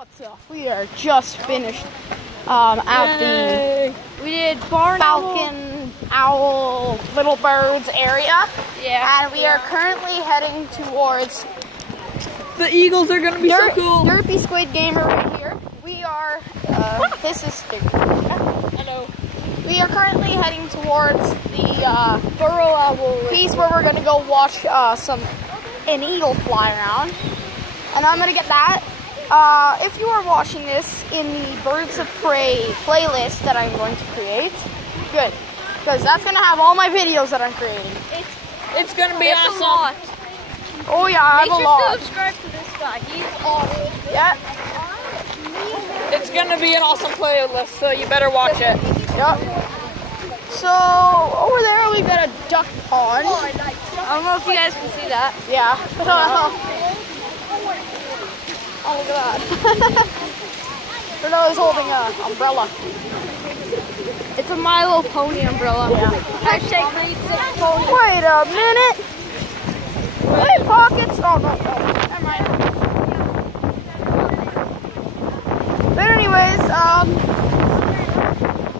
What's up? We are just finished at We did barn Falcon, Owl, Little Birds area. Yeah. And we are currently heading towards the Eagles are gonna be so cool. Derpy Squid Gamer right here. We are this is Hello. we are currently heading towards the Burrow Owl piece where we're gonna go watch an eagle fly around. And I'm gonna get that. If you are watching this in the Birds of Prey playlist that I'm going to create, good, because that's going to have all my videos that I'm creating. It's going to be awesome. Oh yeah, I have a lot. Make sure to subscribe to this guy. He's awesome. Yeah. It's going to be an awesome playlist, so you better watch it. Yep. So, over there we've got a duck pond. I don't know if you guys can see that. Yeah. Oh, look at that. Renault is holding an umbrella. It's a My Little Pony umbrella. Yeah. Hashtag grade 6 pony. Wait a minute. Hey, pockets. Oh, no. Never mind. But anyways,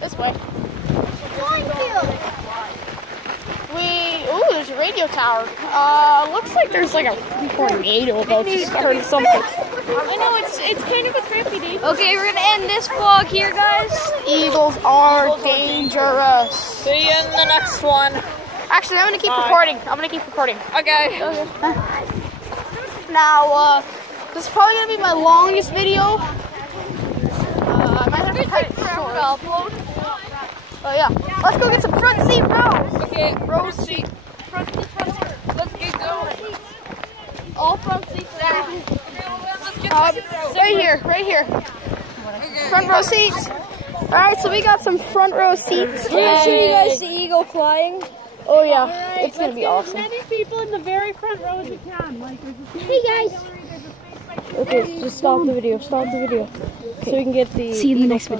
this way. Ooh, there's a radio tower. Looks like there's like a tornado about to start or something. I know, it's kind of a trippy day. Okay, we're gonna end this vlog here, guys. Eagles are dangerous. See you in the next one. Actually, I'm gonna keep recording. I'm gonna keep recording. Okay. Now, this is probably gonna be my longest video. I might have to cut it short. Upload. Oh yeah. Let's go get some front seat rows. Okay, Row seat. front seat. Let's get going. All front seats. Let's get Right here. Okay. Front row seats. All right, so we got some front row seats. We're gonna show you guys the eagle flying. Oh yeah, it's gonna be awesome. As many people in the very front row as we can. Like, Hey guys. there's a space right Okay, just stop the video. So we can get the. See you in the next video.